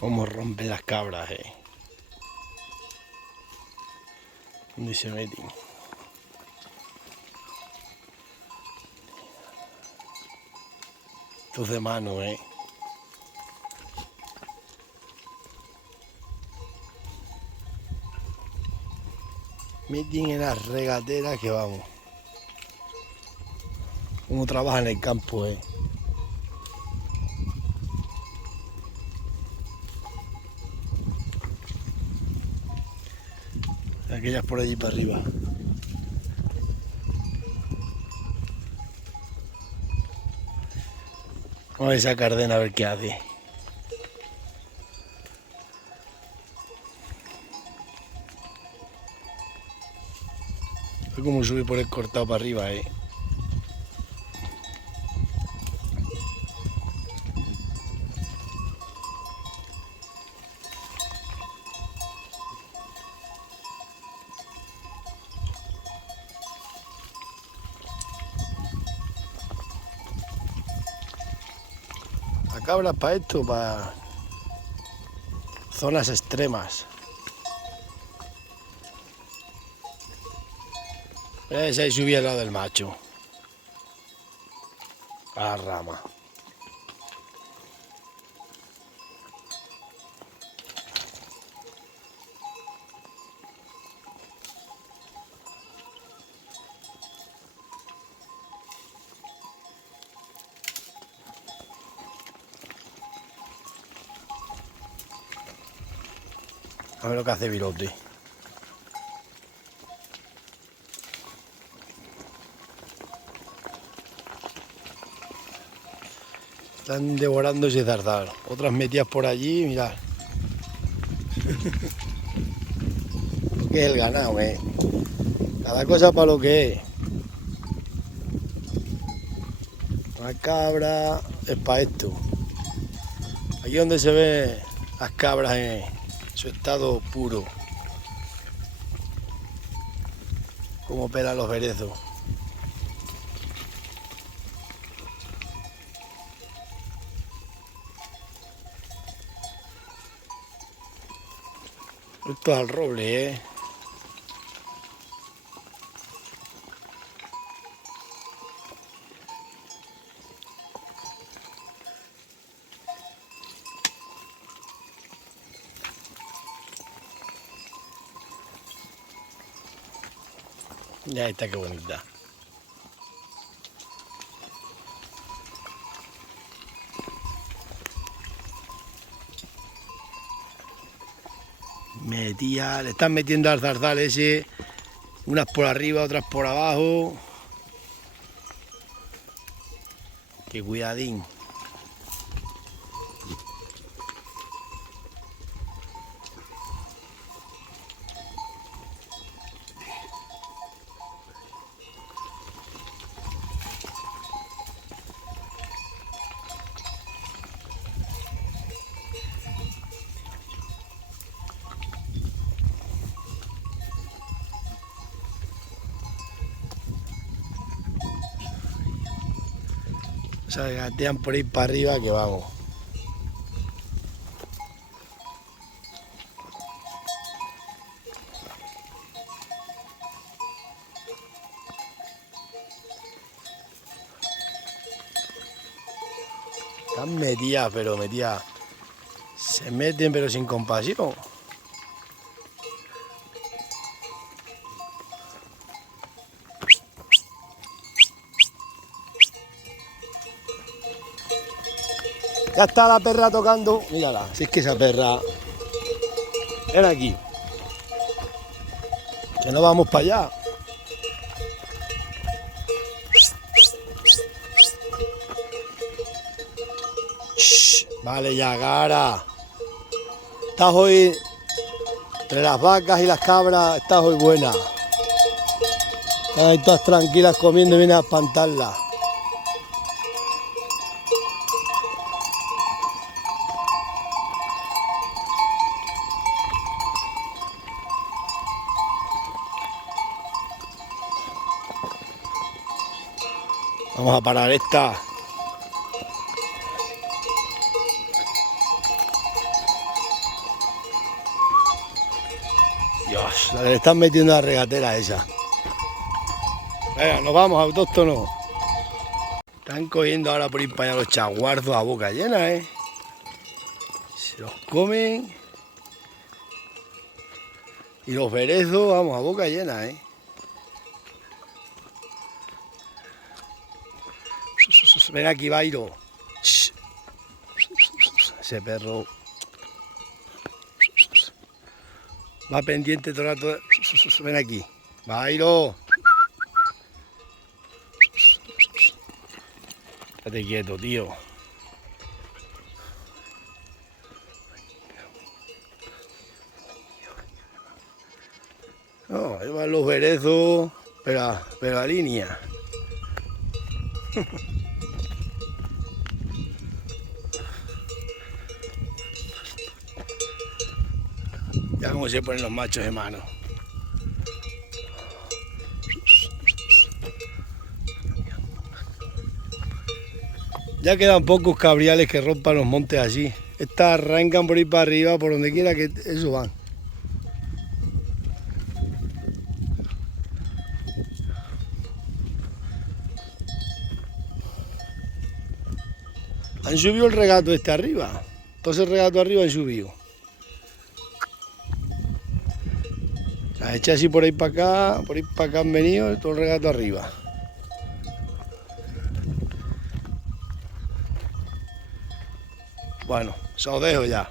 Cómo rompen las cabras, ¿Dónde se meten? Estos de mano, Meten en las regateras que vamos. Cómo trabaja en el campo, Aquellas por allí para arriba. Vamos a esa cardena a ver qué hace. Ve cómo sube por el cortado para arriba, La cabra para esto, para zonas extremas. Ese ahí subía al lado del macho. A la rama. A ver lo que hace Virote. Están devorando ese zarzal. Otras metidas por allí, mirad. Lo que es el ganado, Cada cosa para lo que es. Una cabra es para esto. Aquí es donde se ven las cabras en su estado puro. Como pelan los berezos. Esto es al roble, Ya está, qué bonita. Le están metiendo al zarzal ese, unas por arriba, otras por abajo. Qué cuidadín. O sea, gatean por ahí para arriba que vamos. Están metidas, pero metidas. Se meten pero sin compasión. Ya está la perra tocando. Mírala, si es que esa perra. Ven aquí. Que no vamos para allá. Shh, vale ya, Gara. Estás hoy entre las vacas y las cabras, estás hoy buena. Están ahí todas tranquilas comiendo y vienes a espantarlas. Vamos a parar esta. La que le están metiendo a la regatera esa. Venga, nos vamos, autóctonos. Están cogiendo ahora por ir para allá los chaguarzos a boca llena, ¿eh? Se los comen. Y los berezos, vamos, a boca llena, ¿eh? Ven aquí, Bairo. Ese perro va pendiente todo el rato. Ven aquí, Bairo. Estate quieto, tío. No, ahí van los berezos, pero a línea. Ya como se ponen los machos de mano. Ya quedan pocos cabriales que rompan los montes así. Estas arrancan por ir para arriba, por donde quiera que eso van. Han subido el regato este arriba. Entonces el regato arriba han subido. Las eché así por ahí para acá han venido y todo el regato arriba. Bueno, se os dejo ya.